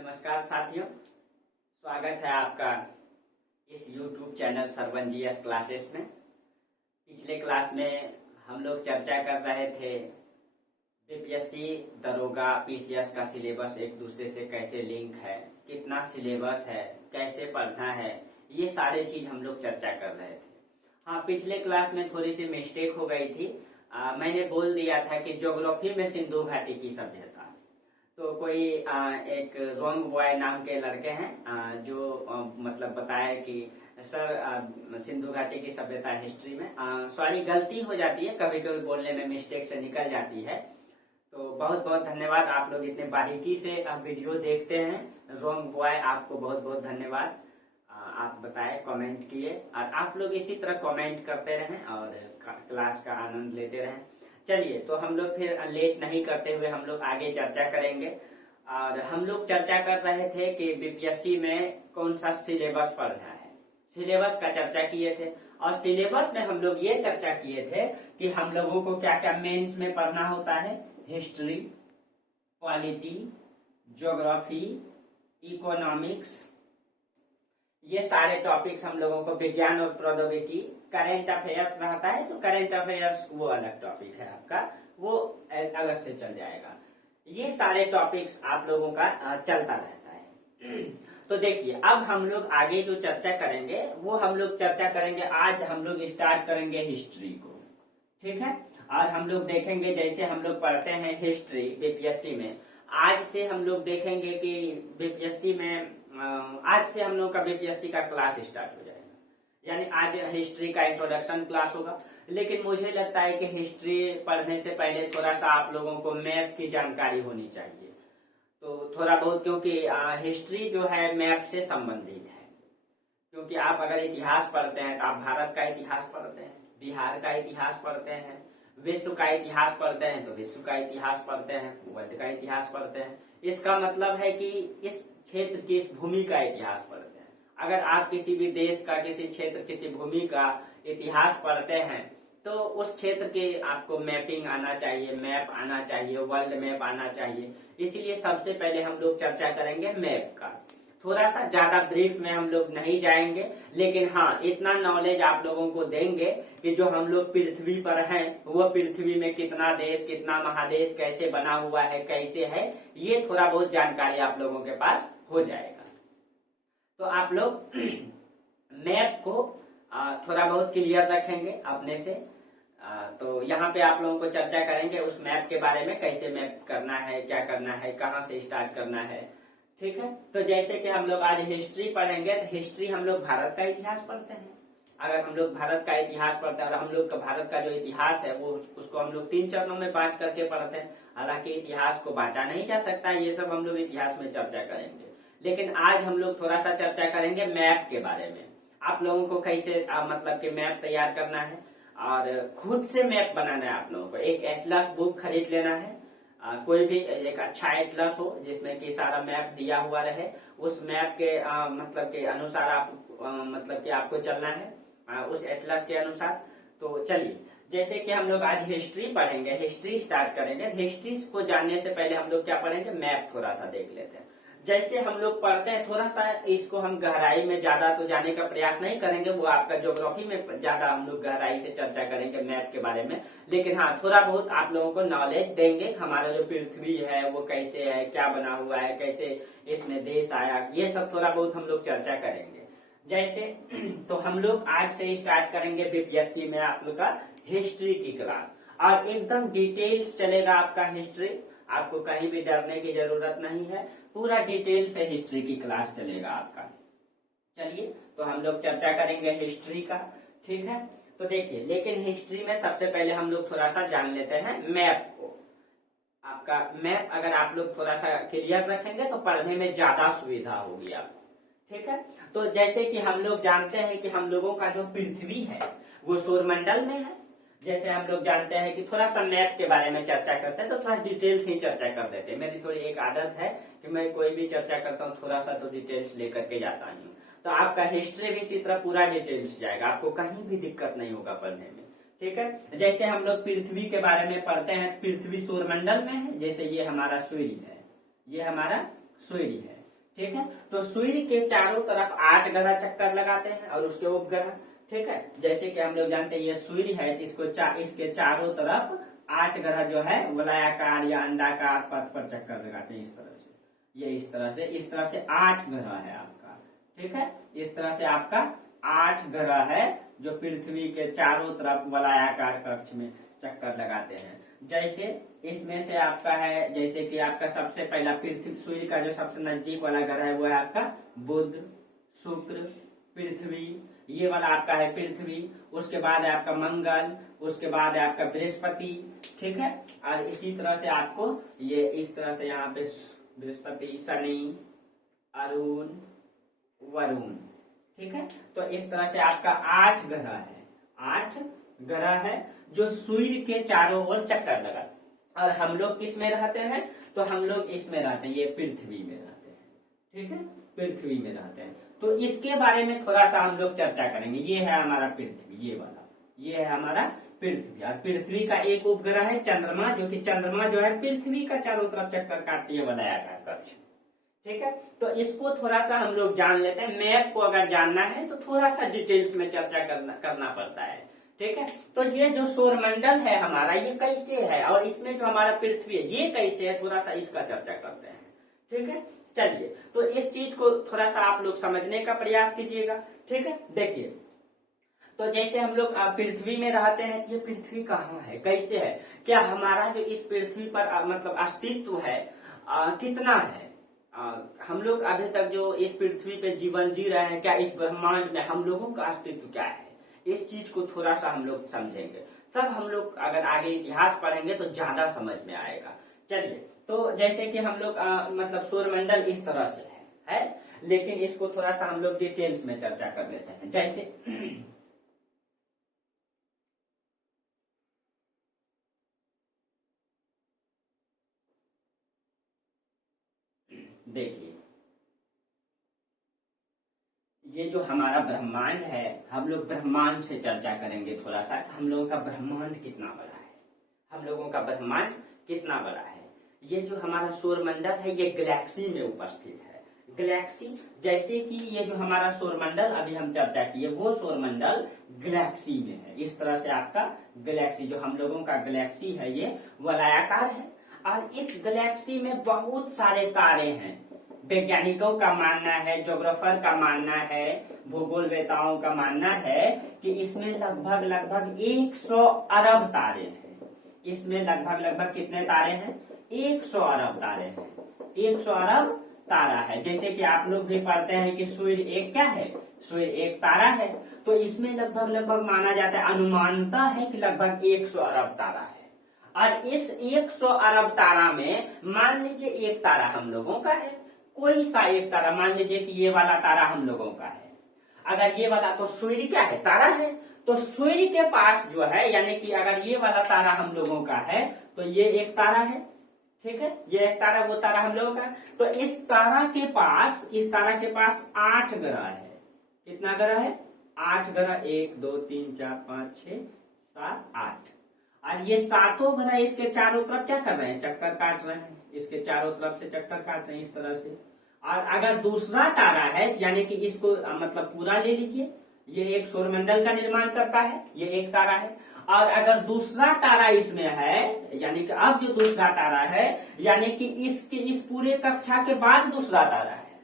नमस्कार साथियों, स्वागत है आपका इस YouTube channel Sarvan GS classes में। पिछले क्लास में हम लोग चर्चा कर रहे थे बीपीएससी, दरोगा, पीसीएस का सिलेबस एक दूसरे से कैसे लिंक है, कितना सिलेबस है, कैसे पढ़ना है, ये सारे चीज हम लोग चर्चा कर रहे थे। हाँ, पिछले क्लास में थोड़ी सी मिस्टेक हो गई थी। मैंने बोल दिया था कि ज्योग्राफी में सिंधु घाटी की सभ्यता। तो कोई एक रोंग बॉय नाम के लड़के हैं जो मतलब बताया कि सर सिंधु घाटी की सभ्यता हिस्ट्री में सॉरी गलती हो जाती है, कभी कभी बोलने में मिस्टेक से निकल जाती है। तो बहुत बहुत धन्यवाद, आप लोग इतने बारीकी से वीडियो देखते हैं। रोंग बॉय, आपको बहुत बहुत धन्यवाद। आप बताए, कमेंट किए और आप लोग इसी तरह कमेंट करते रहें और क्लास का आनंद लेते रहें। चलिए, तो हम लोग फिर लेट नहीं करते हुए हम लोग आगे चर्चा करेंगे। और हम लोग चर्चा कर रहे थे कि बीपीएससी में कौन सा सिलेबस पढ़ना है, सिलेबस का चर्चा किए थे। और सिलेबस में हम लोग ये चर्चा किए थे कि हम लोगों को क्या क्या मेंस में पढ़ना होता है। हिस्ट्री, पॉलिटी, ज्योग्राफी, इकोनॉमिक्स, ये सारे टॉपिक्स हम लोगों को, विज्ञान और प्रौद्योगिकी, करंट अफेयर्स रहता है तो करंट अफेयर्स वो अलग टॉपिक है आपका, वो अलग से चल जाएगा। ये सारे टॉपिक्स आप लोगों का चलता रहता है। तो देखिए, अब हम लोग आगे जो चर्चा करेंगे वो हम लोग चर्चा करेंगे। आज हम लोग स्टार्ट करेंगे हिस्ट्री को, ठीक है। और हम लोग देखेंगे, जैसे हम लोग पढ़ते हैं हिस्ट्री बीपीएससी में, आज से हम लोग देखेंगे कि बीपीएससी में आज से हम लोग का बीपीएससी का क्लास स्टार्ट हो जाएगा। यानी आज हिस्ट्री का इंट्रोडक्शन क्लास होगा। लेकिन मुझे लगता है कि हिस्ट्री पढ़ने से पहले थोड़ा सा आप लोगों को मैप की जानकारी होनी चाहिए। तो थोड़ा बहुत, क्योंकि हिस्ट्री जो है मैप से संबंधित है। क्योंकि आप अगर इतिहास पढ़ते हैं तो आप भारत का इतिहास पढ़ते हैं, बिहार का इतिहास पढ़ते हैं, विश्व का इतिहास पढ़ते हैं तो विश्व का इतिहास पढ़ते हैं, वर्ल्ड का इतिहास पढ़ते हैं। इसका मतलब है कि इस क्षेत्र की, इस भूमि का इतिहास पढ़ते हैं। अगर आप किसी भी देश का, किसी क्षेत्र, किसी भूमि का इतिहास पढ़ते हैं तो उस क्षेत्र के आपको मैपिंग आना चाहिए, मैप आना चाहिए, वर्ल्ड मैप आना चाहिए। इसीलिए सबसे पहले हम लोग चर्चा करेंगे मैप का। थोड़ा सा ज्यादा ब्रीफ में हम लोग नहीं जाएंगे, लेकिन हाँ, इतना नॉलेज आप लोगों को देंगे कि जो हम लोग पृथ्वी पर हैं, वो पृथ्वी में कितना देश, कितना महादेश, कैसे बना हुआ है, कैसे है, ये थोड़ा बहुत जानकारी आप लोगों के पास हो जाएगा। तो आप लोग मैप को थोड़ा बहुत क्लियर रखेंगे अपने से। तो यहाँ पे आप लोगों को चर्चा करेंगे उस मैप के बारे में, कैसे मैप करना है, क्या करना है, कहाँ से स्टार्ट करना है, ठीक है। तो जैसे कि हम लोग आज हिस्ट्री पढ़ेंगे तो हिस्ट्री हम लोग भारत का इतिहास पढ़ते हैं। अगर हम लोग भारत का इतिहास पढ़ते हैं और हम लोग का भारत का जो इतिहास है वो, उसको हम लोग 3 चरणों में बांट करके पढ़ते हैं। हालांकि इतिहास को बांटा नहीं जा सकता, ये सब हम लोग इतिहास में चर्चा करेंगे। लेकिन आज हम लोग थोड़ा सा चर्चा करेंगे मैप के बारे में। आप लोगों को कैसे मतलब कि मैप तैयार करना है और खुद से मैप बनाना है। आप लोगों को एक एटलस बुक खरीद लेना है। कोई भी एक अच्छा एटलस हो जिसमें कि सारा मैप दिया हुआ रहे। उस मैप के मतलब के अनुसार आप मतलब कि आपको चलना है उस एटलस के अनुसार। तो चलिए, जैसे कि हम लोग आज हिस्ट्री पढ़ेंगे, हिस्ट्री स्टार्ट करेंगे। हिस्ट्री को जानने से पहले हम लोग क्या पढ़ेंगे, मैप थोड़ा सा देख लेते हैं। जैसे हम लोग पढ़ते हैं, थोड़ा सा इसको हम गहराई में ज्यादा तो जाने का प्रयास नहीं करेंगे, वो आपका ज्योग्राफी में ज्यादा हम लोग गहराई से चर्चा करेंगे मैप के बारे में। लेकिन हाँ, थोड़ा बहुत आप लोगों को नॉलेज देंगे, हमारा जो पृथ्वी है वो कैसे है, क्या बना हुआ है, कैसे इसमें देश आया, ये सब थोड़ा बहुत हम लोग चर्चा करेंगे। जैसे तो हम लोग आज से स्टार्ट करेंगे बीपीएससी में आप लोग का हिस्ट्री की क्लास, और एकदम डिटेल्स चलेगा आपका हिस्ट्री। आपको कहीं भी डरने की जरूरत नहीं है, पूरा डिटेल से हिस्ट्री की क्लास चलेगा आपका। चलिए, तो हम लोग चर्चा करेंगे हिस्ट्री का, ठीक है। तो देखिए, लेकिन हिस्ट्री में सबसे पहले हम लोग थोड़ा सा जान लेते हैं मैप को। आपका मैप अगर आप लोग थोड़ा सा क्लियर रखेंगे तो पढ़ने में ज्यादा सुविधा होगी आपको, ठीक है। तो जैसे कि हम लोग जानते हैं कि हम लोगों का जो पृथ्वी है वो सौरमंडल में है। जैसे हम लोग जानते हैं कि थोड़ा सा मैप के बारे में चर्चा करते हैं तो थोड़ा डिटेल्स ही चर्चा कर देते हैं। मेरी थोड़ी एक आदत है कि मैं कोई भी चर्चा करता हूँ थोड़ा सा तो डिटेल्स लेकर के जाता हूँ। तो आपका हिस्ट्री भी इसी तरह पूरा डिटेल्स जाएगा, आपको कहीं भी दिक्कत नहीं होगा पढ़ने में, ठीक है। जैसे हम लोग पृथ्वी के बारे में पढ़ते हैं, पृथ्वी सौरमंडल में है। जैसे ये हमारा सूर्य है, ये हमारा सूर्य है, ठीक है। तो सूर्य के चारों तरफ 8 ग्रह चक्कर लगाते हैं और उसके उपग्रह, ठीक है। जैसे कि हम लोग जानते हैं ये सूर्य है, तो इसके चारों तरफ 8 ग्रह जो है वलयाकार या अंडाकार पथ पर चक्कर लगाते हैं, इस तरह से, ये इस तरह से 8 ग्रह है आपका, ठीक है। इस तरह से आपका 8 ग्रह है जो पृथ्वी के चारों तरफ वलयाकार कक्ष में चक्कर लगाते हैं। जैसे इसमें से आपका है, जैसे कि आपका सबसे पहला पृथ्वी, सूर्य का जो सबसे नजदीक वाला ग्रह है वो है आपका बुध, शुक्र, पृथ्वी, ये वाला आपका है पृथ्वी। उसके बाद है आपका मंगल, उसके बाद है आपका बृहस्पति, ठीक है। और इसी तरह से आपको ये इस तरह से यहाँ पे बृहस्पति, शनि, अरुण, वरुण, ठीक है। तो इस तरह से आपका 8 ग्रह है, 8 ग्रह है जो सूर्य के चारों ओर चक्कर लगाते हैं। और हम लोग किस में रहते हैं, तो हम लोग इसमें रहते हैं, ये पृथ्वी में रहते हैं, ठीक है, पृथ्वी में रहते हैं। तो इसके बारे में थोड़ा सा हम लोग चर्चा करेंगे। ये है हमारा पृथ्वी, ये वाला, ये है हमारा पृथ्वी। और पृथ्वी का एक उपग्रह है चंद्रमा, जो कि चंद्रमा जो है पृथ्वी का चारों तरफ चक्कर काटती है वलयाकार कक्ष, ठीक है। तो इसको थोड़ा सा हम लोग जान लेते हैं। मैप को अगर जानना है तो थोड़ा सा डिटेल्स में चर्चा करना पड़ता है, ठीक है। तो ये जो सौरमंडल है हमारा, ये कैसे है, और इसमें जो हमारा पृथ्वी है ये कैसे है, थोड़ा सा इसका चर्चा करते हैं, ठीक है। चलिए, तो इस चीज को थोड़ा सा आप लोग समझने का प्रयास कीजिएगा, ठीक है। देखिए, तो जैसे हम लोग पृथ्वी में रहते हैं, ये पृथ्वी कहाँ है, कैसे है, क्या हमारा जो इस पृथ्वी पर मतलब अस्तित्व है कितना है, हम लोग अभी तक जो इस पृथ्वी पे जीवन जी रहे हैं, क्या इस ब्रह्मांड में हम लोगों का अस्तित्व क्या है, इस चीज को थोड़ा सा हम लोग समझेंगे। तब हम लोग अगर आगे इतिहास पढ़ेंगे तो ज्यादा समझ में आएगा। चलिए, तो जैसे कि हम लोग मतलब सौरमंडल इस तरह से है, लेकिन इसको थोड़ा सा हम लोग डिटेल्स में चर्चा कर लेते हैं। जैसे देखिए, ये जो हमारा ब्रह्मांड है, हम लोग ब्रह्मांड से चर्चा करेंगे थोड़ा सा, हम लोगों का ब्रह्मांड कितना बड़ा है, हम लोगों का ब्रह्मांड कितना बड़ा है। ये जो हमारा सौरमंडल है ये गैलेक्सी में उपस्थित है। गैलेक्सी, जैसे कि ये जो हमारा सौरमंडल अभी हम चर्चा किए, वो सौरमंडल गैलेक्सी में है। इस तरह से आपका गैलेक्सी, जो हम लोगों का गैलेक्सी है, ये वलयाकार है। और इस गैलेक्सी में बहुत सारे तारे हैं। वैज्ञानिकों का मानना है, ज्योग्राफर का मानना है, भूगोलवेताओं का मानना है कि इसमें लगभग 100 अरब तारे हैं। इसमें लगभग कितने तारे हैं, 100 अरब तारे हैं, 100 अरब तारा है। जैसे कि आप लोग भी पढ़ते हैं कि सूर्य एक क्या है, सूर्य एक तारा है। तो इसमें लगभग माना जाता है, अनुमानता है कि लगभग 100 अरब तारा है। और इस 100 अरब तारा में मान लीजिए एक तारा हम लोगों का है, कोई सा एक तारा, मान लीजिए कि ये वाला तारा हम लोगों का है। अगर ये वाला, तो सूर्य क्या है, तारा है। तो सूर्य के पास जो है, यानी कि अगर ये वाला तारा हम लोगों का है तो ये एक तारा है, ठीक है, ये एक तारा, वो तारा हम लोगों का है। तो इस तारा के पास 8 ग्रह है। कितना ग्रह है, 8 ग्रह, 1 2 3 4 5 6 7 8। और ये सातों ग्रह इसके चारों तरफ क्या कर रहे हैं, चक्कर काट रहे हैं, इसके चारों तरफ से चक्कर काट रहे हैं इस तरह से। और अगर दूसरा तारा है, यानी कि इसको मतलब पूरा ले लीजिए, ये एक सौरमंडल का निर्माण करता है, ये एक तारा है। और अगर दूसरा तारा इसमें है, यानी कि अब जो दूसरा तारा है, यानी कि इसके इस पूरे कक्षा के बाद दूसरा तारा है,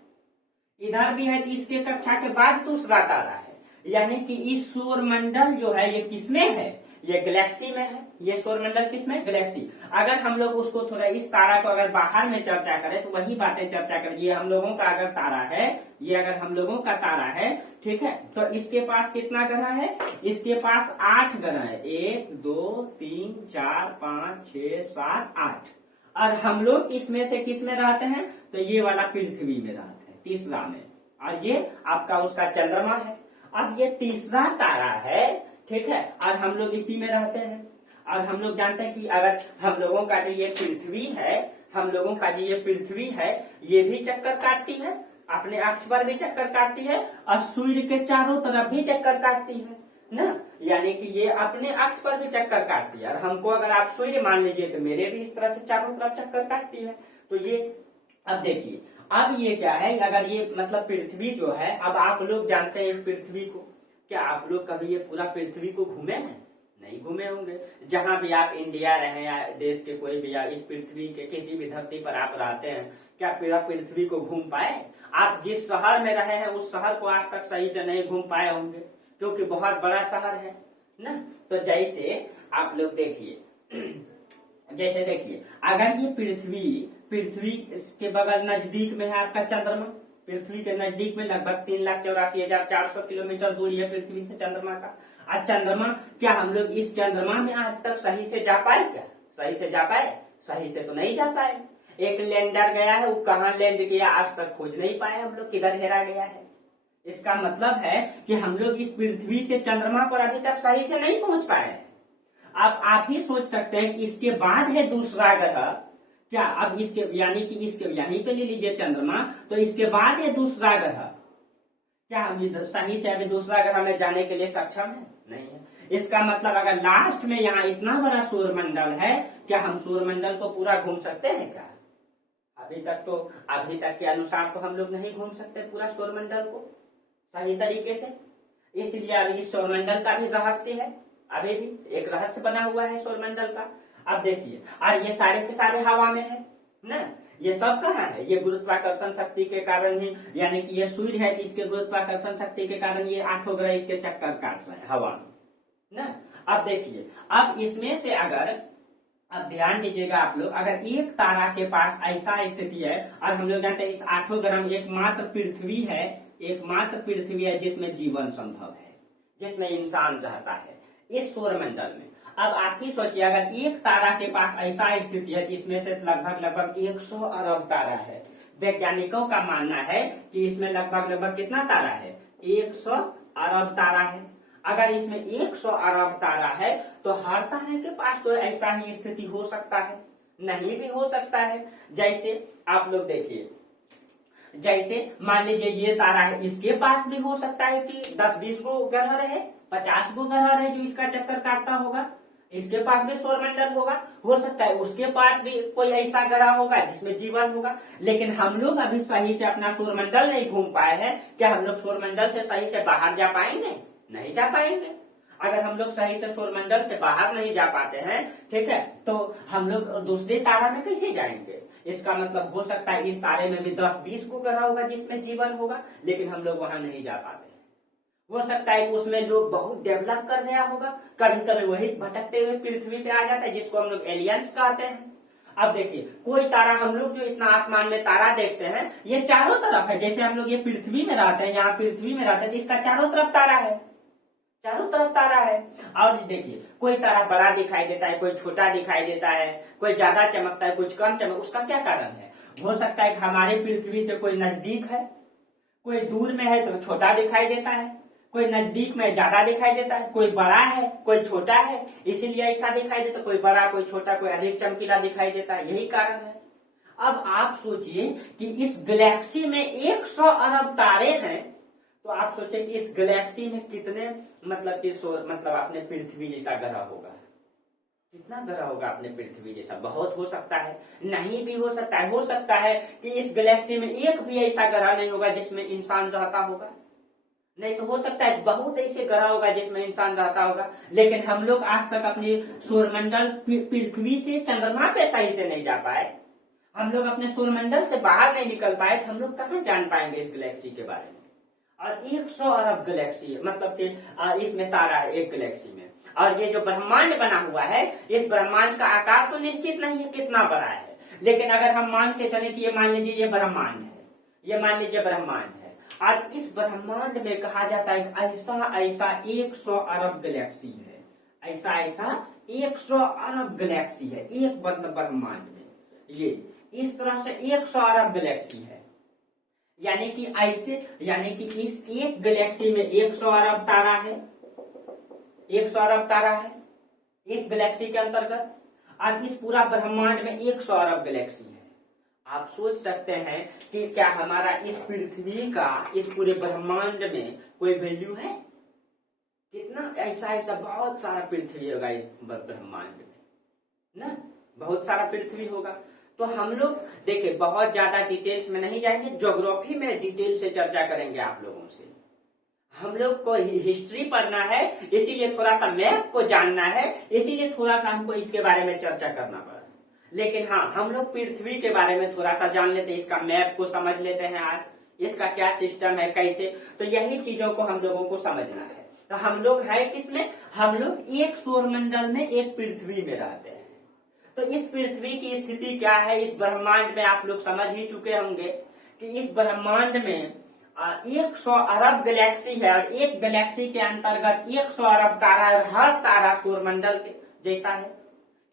इधर भी है तो इसके कक्षा के बाद दूसरा तारा है। यानी कि इस सौरमंडल जो है ये किसमें है, ये गैलेक्सी में है। ये सौरमंडल किसमें, गैलेक्सी। अगर हम लोग उसको थोड़ा इस तारा को अगर बाहर में चर्चा करें तो वही बातें चर्चा करें। ये हम लोगों का अगर तारा है, ये अगर हम लोगों का तारा है, ठीक है, तो इसके पास कितना ग्रह है, इसके पास 8 ग्रह है, 1 2 3 4 5 6 7 8। और हम लोग इसमें से किस में रहते हैं, तो ये वाला पृथ्वी में रहते हैं, तीसरा में। और ये आपका उसका चंद्रमा है। अब ये तीसरा तारा है, ठीक है, और हम लोग इसी में रहते हैं। और हम लोग जानते हैं कि अगर हम लोगों का जो ये पृथ्वी है, हम लोगों का जो ये पृथ्वी है, ये भी चक्कर काटती है, अपने अक्ष पर भी चक्कर काटती है, और सूर्य के चारों तरफ भी चक्कर काटती है ना। यानी कि ये अपने अक्ष पर भी चक्कर काटती है। और हमको अगर आप सूर्य मान लीजिए तो मेरे भी इस तरह से चारों तरफ चक्कर काटती है। तो ये अब देखिए, अब ये क्या है, अगर ये मतलब पृथ्वी जो है, अब आप लोग जानते हैं इस पृथ्वी को, क्या आप लोग कभी ये पूरा पृथ्वी को घूमे हैं? नहीं घूमे होंगे। जहां भी आप इंडिया रहे या देश के कोई भी, या इस पृथ्वी के किसी भी धरती पर आप रहते हैं, क्या पूरा पृथ्वी को घूम पाए? आप जिस शहर में रहे हैं उस शहर को आज तक सही से नहीं घूम पाए होंगे, क्योंकि बहुत बड़ा शहर है ना। तो जैसे आप लोग देखिए, जैसे देखिए, अगर ये पृथ्वी के बगल नजदीक में है आपका चंद्रमा, पृथ्वी के नजदीक में लगभग 3,84,400 किलोमीटर दूरी है पृथ्वी से चंद्रमा का। आज चंद्रमा, क्या हम लोग इस चंद्रमा में आज तक सही से जा पाए? क्या सही से जा पाए? सही से तो नहीं जा पाए। एक लैंडर गया है, वो कहाँ लैंड किया आज तक खोज नहीं पाए हम लोग, किधर हेरा गया है। इसका मतलब है कि हम लोग इस पृथ्वी से चंद्रमा पर अभी तक सही से नहीं पहुंच पाए हैं। अब आप ही सोच सकते हैं कि इसके बाद है दूसरा ग्रह, क्या अब इसके यानी कि इसके यहीं पे ले लीजिए चंद्रमा, तो इसके बाद है दूसरा ग्रह, क्या हम सही से अभी दूसरा ग्रह में जाने के लिए सक्षम है? नहीं है। इसका मतलब अगर लास्ट में यहाँ इतना बड़ा सौरमंडल है, क्या हम सौरमंडल को पूरा घूम सकते हैं क्या? अभी तक के अनुसार तो हम लोग नहीं घूम सकते पूरा सौरमंडल को सही तरीके से। इसलिए अभी इस सौरमंडल का भी रहस्य है, अभी भी एक रहस्य बना हुआ है सौरमंडल का। अब देखिए, और ये सारे के सारे हवा में है ना, ये सब कहाँ है? ये गुरुत्वाकर्षण शक्ति के कारण ही, यानी कि ये सूर्य है, इसके गुरुत्वाकर्षण शक्ति के कारण ये 8 ग्रह इसके चक्कर काट रहे हैं हवा में ना। अब देखिए, अब इसमें से अगर, अब ध्यान दीजिएगा आप लोग, अगर एक तारा के पास ऐसा स्थिति है, और हम लोग जानते हैं इस 8 ग्रह में एकमात्र पृथ्वी है जिसमें जीवन संभव है, जिसमें इंसान रहता है इस सौरमंडल में। अब आप ही सोचिए, अगर एक तारा के पास ऐसा स्थिति है, इसमें से लगभग 100 अरब तारा है। वैज्ञानिकों का मानना है कि इसमें लगभग कितना तारा है? 100 अरब तारा है। अगर इसमें 100 अरब तारा है, तो हर तारे के पास तो ऐसा ही स्थिति हो सकता है? नहीं भी हो सकता है। जैसे आप लोग देखिए, जैसे मान लीजिए ये तारा है, इसके पास भी हो सकता है कि 10-20 गो ग्रह रहे, 50 गो ग्रह रहे जो इसका चक्कर काटता होगा, इसके पास भी सौरमंडल होगा, हो सकता है उसके पास भी कोई ऐसा ग्रह होगा जिसमें जीवन होगा। लेकिन हम लोग अभी सही से अपना सौरमंडल नहीं घूम पाए हैं। क्या हम लोग सौरमंडल से सही से बाहर जा पाएंगे? नहीं जा पाएंगे। अगर हम लोग सही से सौरमंडल से बाहर नहीं जा पाते हैं, ठीक है, तो हम लोग दूसरे तारा में कैसे जाएंगे? इसका मतलब हो सकता है इस तारे में भी 10-20 को ग्रह होगा जिसमें जीवन होगा, लेकिन हम लोग वहां नहीं जा पाते। हो सकता है उसमें लोग बहुत डेवलप कर गया होगा, कभी कभी वही भटकते हुए पृथ्वी पे आ जाता है, जिसको हम लोग एलियंस कहते हैं। अब देखिए, कोई तारा, हम लोग जो इतना आसमान में तारा देखते हैं, ये चारों तरफ है। जैसे हम लोग ये पृथ्वी में रहते हैं, यहाँ पृथ्वी में रहते हैं, तो इसका चारों तरफ तारा है, चारों तरफ तारा है। और देखिए, कोई तारा बड़ा दिखाई देता है, कोई छोटा दिखाई देता है, कोई ज्यादा चमकता है, कुछ कम चमक, उसका क्या कारण है? हो सकता है कि हमारे पृथ्वी से कोई नजदीक है, कोई दूर में है तो छोटा दिखाई देता है, कोई नजदीक में ज्यादा दिखाई देता है, कोई बड़ा है कोई छोटा है, इसीलिए ऐसा दिखाई देता है। कोई बड़ा कोई छोटा, कोई अधिक चमकीला दिखाई देता है, यही कारण है। अब आप सोचिए कि इस गैलेक्सी में 100 अरब तारे हैं, तो आप सोचिए कि इस गैलेक्सी में कितने मतलब अपने पृथ्वी जैसा ग्रह होगा। कितना ग्रह होगा अपने पृथ्वी जैसा? बहुत हो सकता है, नहीं भी हो सकता है। हो सकता है कि इस गैलेक्सी में एक भी ऐसा ग्रह नहीं होगा जिसमें इंसान रहता होगा, नहीं तो हो सकता है बहुत ऐसे ग्रह होगा जिसमें इंसान रहता होगा। लेकिन हम लोग आज तक अपने सौरमंडल पृथ्वी से चंद्रमा पे सही से नहीं जा पाए, हम लोग अपने सौरमंडल से बाहर नहीं निकल पाए, तो हम लोग कहाँ जान पाएंगे इस गैलेक्सी के बारे में? और 100 अरब गैलेक्सी है, मतलब कि इसमें तारा है एक गैलेक्सी में। और ये जो ब्रह्मांड बना हुआ है, इस ब्रह्मांड का आकार तो निश्चित नहीं है कितना बड़ा है, लेकिन अगर हम मान के चले कि ये मान लीजिए ये ब्रह्मांड है, ये मान लीजिए ब्रह्मांड है, और इस ब्रह्मांड में कहा जाता है ऐसा 100 अरब गैलेक्सी है, ऐसा 100 अरब गैलेक्सी है एक ब्रह्मांड में। ये इस तरह से 100 अरब गैलेक्सी है, यानी कि इस एक गैलेक्सी में 100 अरब तारा है, 100 अरब तारा है एक गैलेक्सी के अंतर्गत, और इस पूरा ब्रह्मांड में 100 अरब गैलेक्सी है। आप सोच सकते हैं कि क्या हमारा इस पृथ्वी का इस पूरे ब्रह्मांड में कोई वैल्यू है? कितना ऐसा बहुत सारा पृथ्वी होगा इस ब्रह्मांड में ना, बहुत सारा पृथ्वी होगा। तो हम लोग देखिए बहुत ज्यादा डिटेल्स में नहीं जाएंगे, ज्योग्राफी में डिटेल से चर्चा करेंगे आप लोगों से। हम लोग को हिस्ट्री पढ़ना है, इसीलिए थोड़ा सा मैप को जानना है, इसीलिए थोड़ा सा हमको इसके बारे में चर्चा करना पड़ा। लेकिन हाँ, हम लोग पृथ्वी के बारे में थोड़ा सा जान लेते हैं, इसका मैप को समझ लेते हैं आज, इसका क्या सिस्टम है कैसे, तो यही चीजों को हम लोगों को समझना है। तो हम लोग है किसमें, हम लोग एक सौरमंडल में, एक पृथ्वी में रहते हैं। तो इस पृथ्वी की स्थिति क्या है, इस ब्रह्मांड में आप लोग समझ ही चुके होंगे कि इस ब्रह्मांड में 100 अरब गैलेक्सी है, और एक गैलेक्सी के अंतर्गत 100 अरब तारा है, हर तारा सौरमंडल के जैसा है।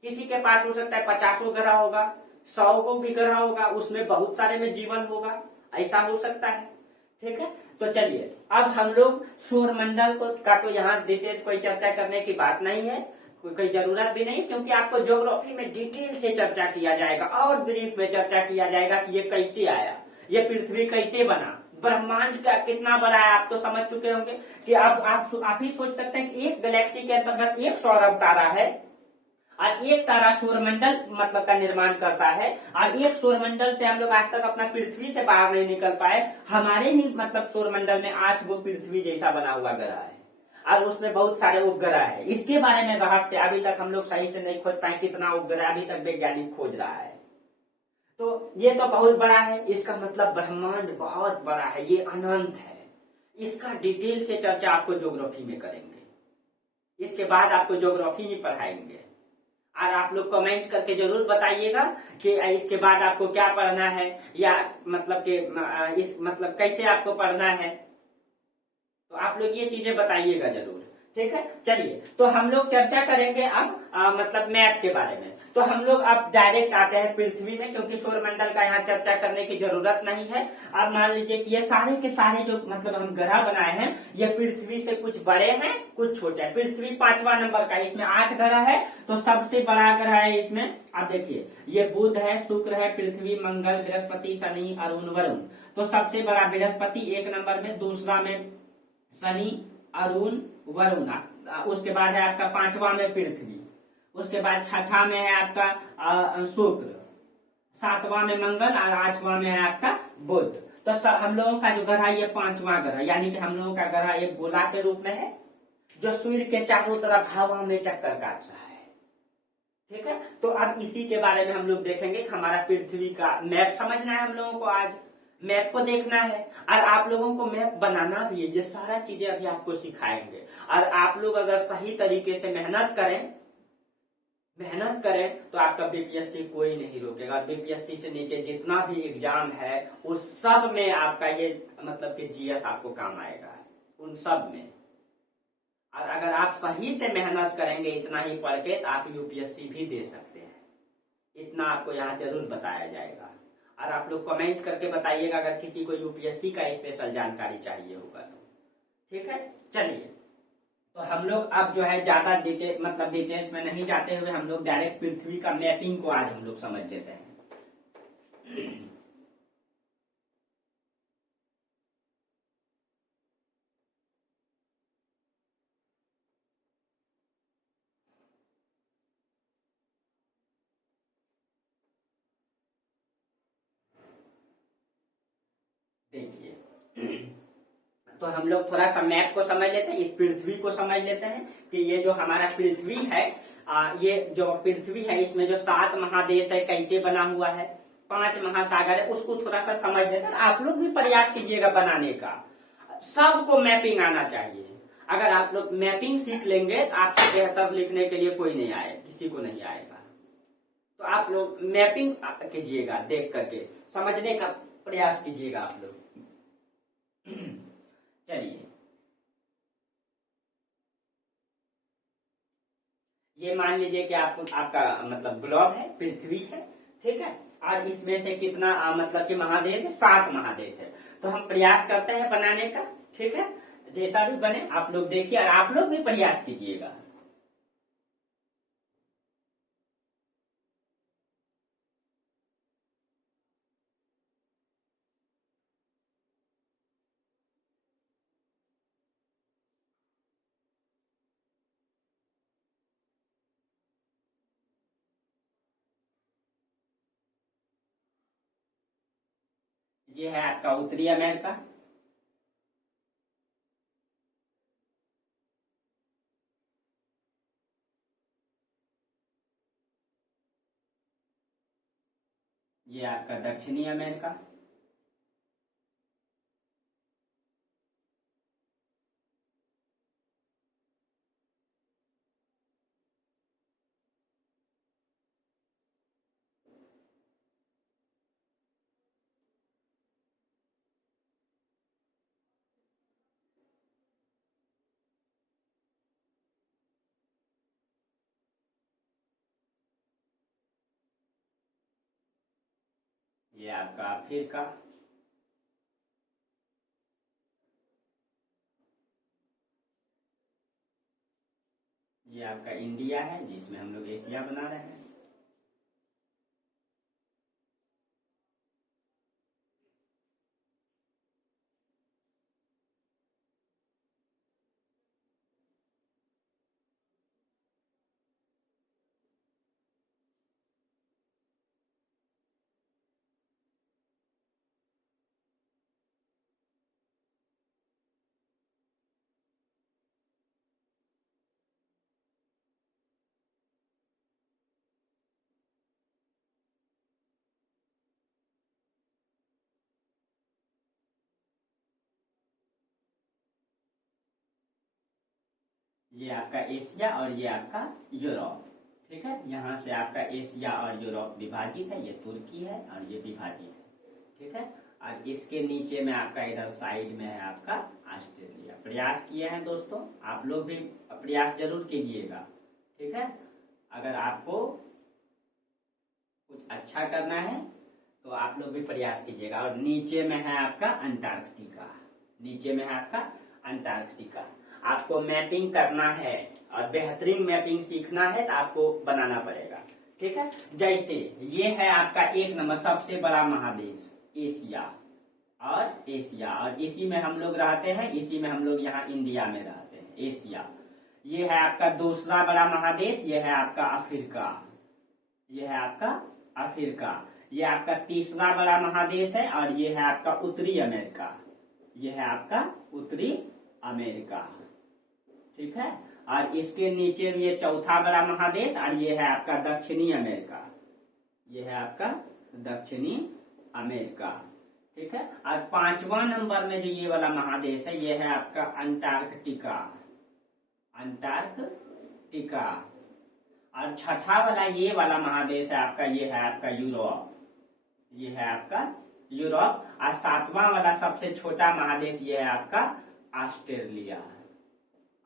किसी के पास हो सकता है 50 ग्रह होगा, 100 को भी ग्रह होगा, उसमें बहुत सारे में जीवन होगा, ऐसा हो सकता है। ठीक है, तो चलिए अब हम लोग सौरमंडल को का तो यहाँ डिटेल कोई चर्चा करने की बात नहीं है, कोई जरूरत भी नहीं, क्योंकि आपको ज्योग्राफी में डिटेल से चर्चा किया जाएगा और ब्रीफ में चर्चा किया जाएगा कि ये कैसे आया, ये पृथ्वी कैसे बना, ब्रह्मांड का कितना बड़ा है आप तो समझ चुके होंगे कि अब आप ही सोच सकते हैं कि एक गैलेक्सी के अंतर्गत 100 अरब तारा है, और एक तारा सौरमंडल मतलब का निर्माण करता है, और एक सौरमंडल से हम लोग आज तक अपना पृथ्वी से बाहर नहीं निकल पाए। हमारे ही मतलब सौरमंडल में 8 गो पृथ्वी जैसा बना हुआ ग्रह है, और उसमें बहुत सारे उपग्रह है। इसके बारे में रहस्य अभी तक हम लोग सही से नहीं खोज पाए, कितना उपग्रह अभी तक वैज्ञानिक खोज रहा है। तो ये तो बहुत बड़ा है, इसका मतलब ब्रह्मांड बहुत बड़ा है, ये अनंत है। इसका डिटेल से चर्चा आपको ज्योग्राफी में करेंगे, इसके बाद आपको ज्योग्राफी ही पढ़ाएंगे। और आप लोग कमेंट करके जरूर बताइएगा कि इसके बाद आपको क्या पढ़ना है, या मतलब कि इस मतलब कैसे आपको पढ़ना है, तो आप लोग ये चीजें बताइएगा जरूर। ठीक है, चलिए तो हम लोग चर्चा करेंगे अब मतलब मैप के बारे में। तो हम लोग अब डायरेक्ट आते हैं पृथ्वी में, क्योंकि सौरमंडल का यहाँ चर्चा करने की जरूरत नहीं है। अब मान लीजिए कि ये सारे के सारे जो मतलब हम ग्रह बनाए हैं, ये पृथ्वी से कुछ बड़े हैं कुछ छोटे हैं। पृथ्वी 5वां नंबर का, इसमें 8 ग्रह है, तो सबसे बड़ा ग्रह है इसमें। आप देखिए ये बुध है, शुक्र है, पृथ्वी, मंगल, बृहस्पति, शनि, अरुण, वरुण। तो सबसे बड़ा बृहस्पति 1 नंबर में, दूसरा में शनि, अरुण, वरुण, उसके बाद है आपका 5वां में पृथ्वी, उसके बाद 6ठा में है आपका शुक्र, 7वां में मंगल, और 8वां में है आपका बुध। तो हम लोगों का जो ग्रह ये 5वां ग्रह, यानी कि हम लोगों का ग्रह एक गोला के रूप में है, जो सूर्य के चारों तरफ हवा में चक्कर काटता है। ठीक है, तो अब इसी के बारे में हम लोग देखेंगे कि हमारा पृथ्वी का मैप समझना है हम लोगों को, आज मैप को देखना है, और आप लोगों को मैप बनाना भी है। ये सारा चीजें अभी आपको सिखाएंगे, और आप लोग अगर सही तरीके से मेहनत करें तो आपका बीपीएससी कोई नहीं रोकेगा। बीपीएससी से नीचे जितना भी एग्जाम है उस सब में आपका ये मतलब कि जीएस आपको काम आएगा, उन सब में। और अगर आप सही से मेहनत करेंगे इतना ही पढ़ के, तो आप यूपीएससी भी दे सकते हैं, इतना आपको यहाँ जरूर बताया जाएगा। और आप लोग कमेंट करके बताइएगा अगर किसी को यूपीएससी का स्पेशल जानकारी चाहिए होगा तो। ठीक है, चलिए तो हम लोग अब जो है ज्यादा डिटेल्स में नहीं जाते हुए हम लोग डायरेक्ट पृथ्वी का मैपिंग को आज हम लोग समझ लेते हैं। देखिए तो हम लोग थोड़ा सा मैप को समझ लेते हैं, इस पृथ्वी को समझ लेते हैं कि ये जो हमारा पृथ्वी है, ये जो पृथ्वी है इसमें जो 7 महादेश है कैसे बना हुआ है, 5 महासागर है, उसको थोड़ा सा समझ लेते हैं। आप लोग भी प्रयास कीजिएगा बनाने का, सबको मैपिंग आना चाहिए। अगर आप लोग मैपिंग सीख लेंगे तो आपसे बेहतर लिखने के लिए कोई नहीं आए, किसी को नहीं आएगा। तो आप लोग मैपिंग कीजिएगा, देख करके समझने का प्रयास कीजिएगा आप लोग। चलिए ये मान लीजिए कि आपका मतलब ग्लोब है, पृथ्वी है, ठीक है, और इसमें से कितना मतलब कि महादेश है, 7 महादेश है। तो हम प्रयास करते हैं बनाने का। ठीक है, जैसा भी बने आप लोग देखिए, और आप लोग भी प्रयास कीजिएगा। ये है आपका उत्तरी अमेरिका। ये आपका दक्षिणी अमेरिका। ये आपका अफ्रीका। ये आपका इंडिया है जिसमें हम लोग एशिया बना रहे हैं। ये आपका एशिया और ये आपका यूरोप। ठीक है, यहाँ से आपका एशिया और यूरोप विभाजित है, ये तुर्की है और ये विभाजित है। ठीक है, और इसके नीचे में आपका इधर साइड में है आपका ऑस्ट्रेलिया। प्रयास किए हैं दोस्तों, आप लोग भी प्रयास जरूर कीजिएगा। ठीक है, अगर आपको कुछ अच्छा करना है तो आप लोग भी प्रयास कीजिएगा। और नीचे में है आपका अंटार्कटिका। नीचे में है आपका अंटार्कटिका। आपको मैपिंग करना है और बेहतरीन मैपिंग सीखना है तो आपको बनाना पड़ेगा। ठीक है, जैसे ये है आपका 1 नंबर सबसे बड़ा महादेश एशिया, और इसी में हम लोग रहते हैं, इसी में हम लोग यहाँ इंडिया में रहते हैं, एशिया। ये है आपका दूसरा बड़ा महादेश, ये है आपका अफ्रीका। ये है आपका अफ्रीका। ये आपका तीसरा बड़ा महादेश है और ये है आपका उत्तरी अमेरिका। ये है आपका उत्तरी अमेरिका। ठीक है, और इसके नीचे भी ये चौथा बड़ा महादेश और ये है आपका दक्षिणी अमेरिका। ये है आपका दक्षिणी अमेरिका। ठीक है, और 5वां नंबर में जो ये वाला महादेश है ये है आपका अंटार्कटिका। अंटार्कटिका। और छठा वाला ये वाला महादेश है आपका, ये है आपका यूरोप। ये है आपका यूरोप। और 7वां वाला सबसे छोटा महादेश ये है आपका ऑस्ट्रेलिया।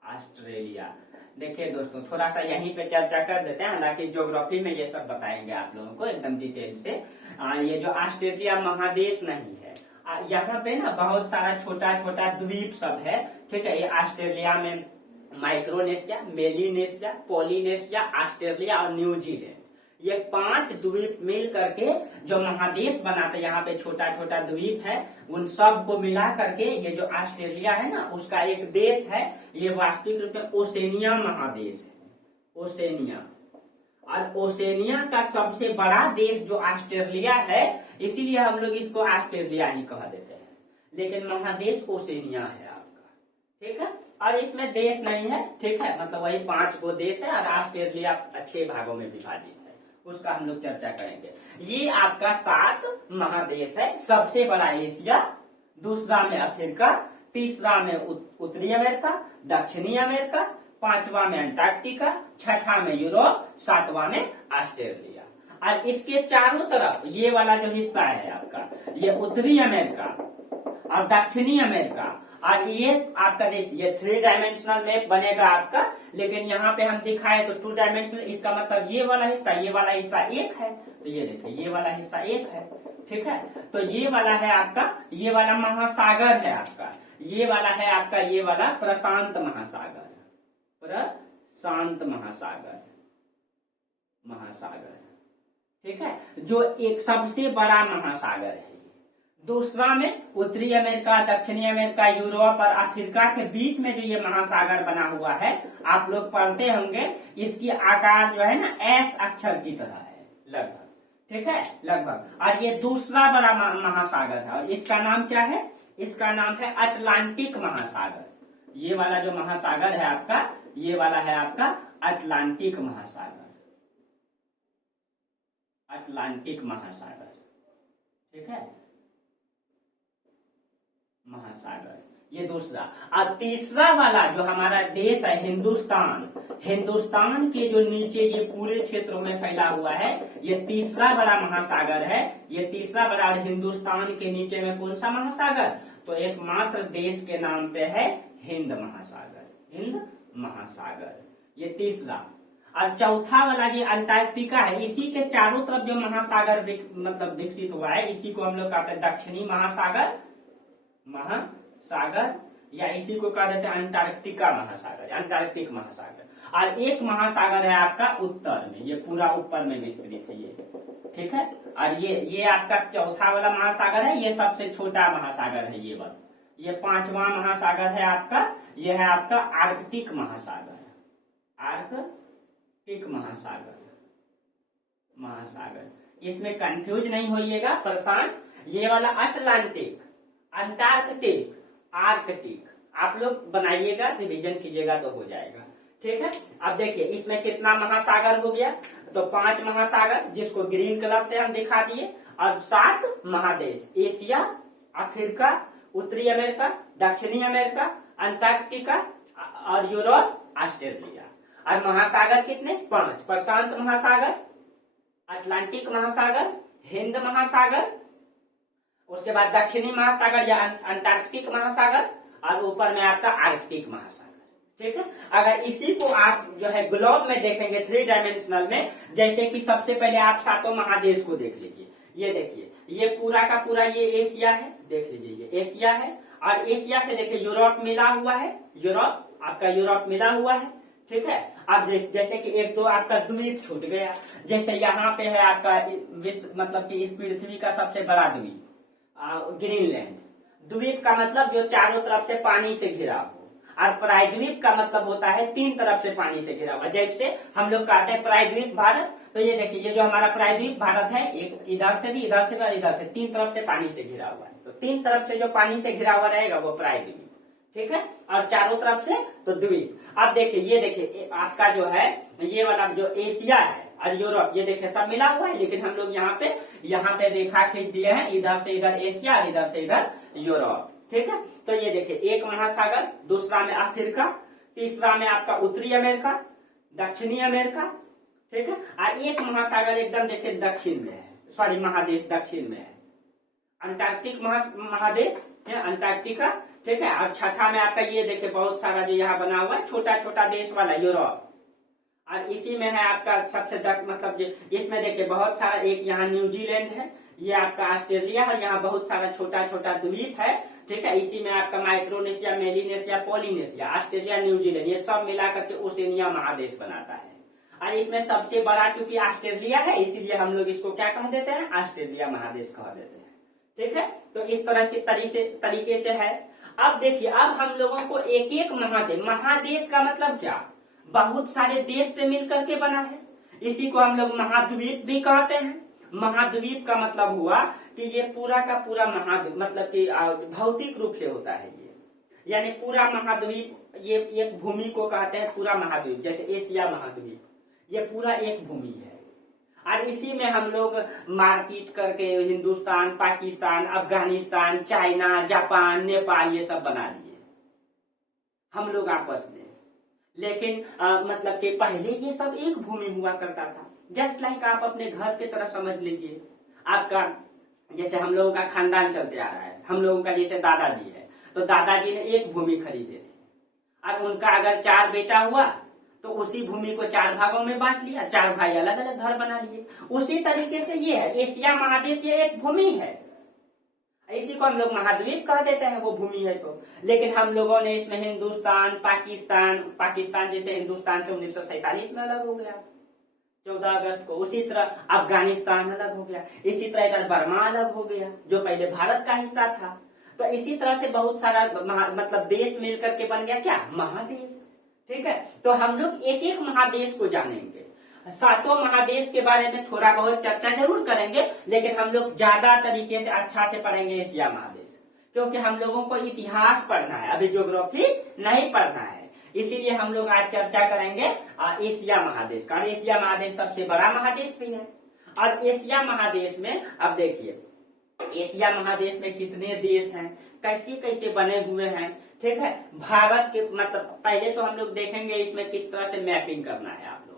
ऑस्ट्रेलिया। देखिए दोस्तों, थोड़ा सा यहीं पे चर्चा कर देते हैं, हालांकि ज्योग्राफी में ये सब बताएंगे आप लोगों को एकदम डिटेल से। ये जो ऑस्ट्रेलिया महादेश नहीं है, यहाँ पे ना बहुत सारा छोटा छोटा द्वीप सब है। ठीक है, ये ऑस्ट्रेलिया में माइक्रोनेशिया, मेलिनेशिया, पॉलिनेशिया, ऑस्ट्रेलिया और न्यूजीलैंड, ये 5 द्वीप मिल करके जो महादेश बनाते, यहाँ पे छोटा छोटा द्वीप है, उन सब को मिला करके ये जो ऑस्ट्रेलिया है ना, उसका एक देश है। ये वास्तविक रूप में ओसेनिया महादेश है। ओसेनिया। और ओसेनिया का सबसे बड़ा देश जो ऑस्ट्रेलिया है, इसीलिए हम लोग इसको ऑस्ट्रेलिया ही कह देते हैं, लेकिन महादेश ओसेनिया है आपका। ठीक है, और इसमें देश नहीं है। ठीक है, मतलब वही 5 गो देश है और ऑस्ट्रेलिया 6 भागों में विभाजित है, उसका हम लोग चर्चा करेंगे। ये आपका 7 महादेश है। सबसे बड़ा एशिया, दूसरा में अफ्रीका, तीसरा में उत्तरी अमेरिका, दक्षिणी अमेरिका, 5वां में अंटार्कटिका, 6ठा में यूरोप, 7वां में ऑस्ट्रेलिया। और इसके चारों तरफ ये वाला जो हिस्सा है आपका, ये उत्तरी अमेरिका और दक्षिणी अमेरिका, और ये आपका देश, ये 3 डायमेंशनल मैप बनेगा आपका। लेकिन यहाँ पे हम दिखाए तो 2 डायमेंशनल, इसका मतलब ये वाला हिस्सा एक है। तो ये देखिए, ये वाला हिस्सा एक है। ठीक है, तो ये वाला है आपका, ये वाला महासागर है आपका, ये वाला है आपका, ये वाला प्रशांत महासागर। प्रशांत महासागर। ठीक है, जो एक सबसे बड़ा महासागर है। दूसरा में उत्तरी अमेरिका, दक्षिणी अमेरिका, यूरोप और अफ्रीका के बीच में जो ये महासागर बना हुआ है, आप लोग पढ़ते होंगे, इसकी आकार जो है ना एस अक्षर की तरह है लगभग। ठीक है, लगभग। और ये दूसरा बड़ा महासागर है, और इसका नाम क्या है? इसका नाम है अटलांटिक महासागर। ये वाला जो महासागर है आपका, ये वाला है आपका अटलांटिक महासागर, अटलांटिक महासागर, ठीक है, महासागर, ये दूसरा। और तीसरा वाला जो हमारा देश है हिंदुस्तान, हिंदुस्तान के जो नीचे ये पूरे क्षेत्रों में फैला हुआ है, ये तीसरा बड़ा महासागर है, ये तीसरा बड़ा। और हिंदुस्तान के नीचे में कौन सा महासागर? तो एकमात्र देश के नाम पे है हिंद महासागर, हिंद महासागर, ये तीसरा। और चौथा वाला ये अंटार्कटिका है, इसी के चारों तरफ जो महासागर मतलब विकसित हुआ है, इसी को हम लोग कहते हैं दक्षिणी महासागर, महासागर, या इसी को कह देते हैं अंटार्कटिका महासागर, अंटार्कटिक महासागर। और एक महासागर है आपका उत्तर में, ये पूरा ऊपर में विस्तृत है ये, ठीक है। और ये आपका चौथा वाला महासागर है, ये सबसे छोटा महासागर है ये वाला। ये पांचवा महासागर है आपका, ये है आपका आर्कटिक महासागर, आर्कटिक महासागर, महासागर। इसमें कंफ्यूज नहीं होइएगा, प्रशांत। ये वाला अटलांटिक, अंटार्कटिक, आर्कटिक आप लोग बनाइएगा, रिवीजन कीजिएगा तो हो जाएगा, ठीक है। अब देखिए इसमें कितना महासागर हो गया? तो 5 महासागर, जिसको ग्रीन कलर से हम दिखा दिए, और 7 महादेश, एशिया, अफ्रीका, उत्तरी अमेरिका, दक्षिणी अमेरिका, अंटार्कटिका और यूरोप, ऑस्ट्रेलिया। और महासागर कितने? 5। प्रशांत महासागर, अटलांटिक महासागर, हिंद महासागर, उसके बाद दक्षिणी महासागर या अंटार्कटिक महासागर, और ऊपर में आपका आर्कटिक महासागर, ठीक है। अगर इसी को आप जो है ग्लोब में देखेंगे 3 डायमेंशनल में, जैसे कि सबसे पहले आप 7 महादेश को देख लीजिए। ये देखिए, ये पूरा का पूरा ये एशिया है, देख लीजिए ये एशिया है। और एशिया से देखिए यूरोप मिला हुआ है, यूरोप आपका यूरोप मिला हुआ है, ठीक है। अब जैसे कि एक दो आपका द्वीप छूट गया, जैसे यहाँ पे है आपका विश्व मतलब कि इस पृथ्वी का सबसे बड़ा द्वीप ग्रीनलैंड। द्वीप का मतलब जो चारों तरफ से पानी से घिरा हो, और प्रायद्वीप का मतलब होता है 3 तरफ से पानी से घिरा हुआ। जैसे हम लोग कहते हैं प्रायद्वीप भारत, तो ये देखिए ये जो हमारा प्रायद्वीप भारत है, एक इधर से भी, इधर से भी और इधर से, 3 तरफ से पानी से घिरा हुआ है। तो 3 तरफ से जो पानी से घिरा हुआ रहेगा वो प्रायद्वीप, ठीक है। और चारों तरफ से तो द्वीप। अब देखिए ये देखिए आपका जो है ये वाला जो एशिया है और यूरोप, ये देखिए सब मिला हुआ है, लेकिन हम लोग यहाँ पे रेखा खींच दिए हैं, इधर से इधर एशिया और इधर से इधर यूरोप, ठीक है। तो ये देखिए एक महासागर, दूसरा में अफ्रीका, तीसरा में आपका उत्तरी अमेरिका, दक्षिणी अमेरिका, ठीक है। और एक महासागर एकदम देखिए दक्षिण में है, सॉरी महादेश दक्षिण में है, अंटार्कटिक महादेश है, अंटार्कटिका, ठीक है। और छठा में आपका ये देखिए बहुत सारा जो यहाँ बना हुआ है छोटा छोटा देश वाला यूरोप। और इसी में है आपका सबसे मतलब इसमें देखिए बहुत सारा, एक यहाँ न्यूजीलैंड है, ये आपका ऑस्ट्रेलिया है, यहाँ बहुत सारा छोटा छोटा द्वीप है, ठीक है। इसी में आपका माइक्रोनेशिया, मेलिनेशिया, पॉलिनेशिया, ऑस्ट्रेलिया, न्यूजीलैंड, ये सब मिला करके ओशिनिया महादेश बनाता है। और इसमें सबसे बड़ा चूंकि ऑस्ट्रेलिया है, इसीलिए हम लोग इसको क्या कह देते हैं? ऑस्ट्रेलिया महादेश कह देते हैं, ठीक है। तो इस तरह के तरीके से है। अब देखिए, अब हम लोगों को एक एक महादेश का मतलब क्या? बहुत सारे देश से मिलकर के बना है, इसी को हम लोग महाद्वीप भी कहते हैं। महाद्वीप का मतलब हुआ कि ये पूरा का पूरा महाद्वीप, मतलब कि भौतिक रूप से होता है ये, यानी पूरा महाद्वीप, ये एक भूमि को कहते हैं पूरा महाद्वीप। जैसे एशिया महाद्वीप, ये पूरा एक भूमि है, और इसी में हम लोग मारपीट करके हिंदुस्तान, पाकिस्तान, अफगानिस्तान, चाइना, जापान, नेपाल, ये सब बना लिए हम लोग आपस में। लेकिन मतलब कि पहले ये सब एक भूमि हुआ करता था। जस्ट लाइक आप अपने घर की तरह समझ लीजिए। आपका जैसे हम लोगों का खानदान चलते आ रहा है, हम लोगों का जैसे दादाजी है, तो दादाजी ने एक भूमि खरीदे थे, और उनका अगर 4 बेटा हुआ तो उसी भूमि को 4 भागों में बांट लिया, 4 भाई अलग अलग घर बना लिए। उसी तरीके से ये है, एशिया महादेश ये एक भूमि है, इसी को हम लोग महाद्वीप कह देते हैं, वो भूमि है तो। लेकिन हम लोगों ने इसमें हिंदुस्तान, पाकिस्तान जैसे हिंदुस्तान से 1947 में अलग हो गया 14 अगस्त को, उसी तरह अफगानिस्तान अलग हो गया, इसी तरह इधर बर्मा अलग हो गया जो पहले भारत का हिस्सा था। तो इसी तरह से बहुत सारा मतलब देश मिलकर के बन गया क्या? महादेश, ठीक है। तो हम लोग एक एक महादेश को जानेंगे। सातों महादेश के बारे में थोड़ा बहुत चर्चा जरूर करेंगे, लेकिन हम लोग ज्यादा तरीके से अच्छा से पढ़ेंगे एशिया महादेश, क्योंकि हम लोगों को इतिहास पढ़ना है, अभी ज्योग्राफी नहीं पढ़ना है। इसीलिए हम लोग आज चर्चा करेंगे एशिया महादेश का। एशिया महादेश सबसे बड़ा महादेश भी है। और एशिया महादेश में अब देखिए, एशिया महादेश में कितने देश हैं, कैसे कैसे बने हुए हैं, ठीक है। भारत के मतलब पहले तो हम लोग देखेंगे इसमें किस तरह से मैपिंग करना है आप लोग,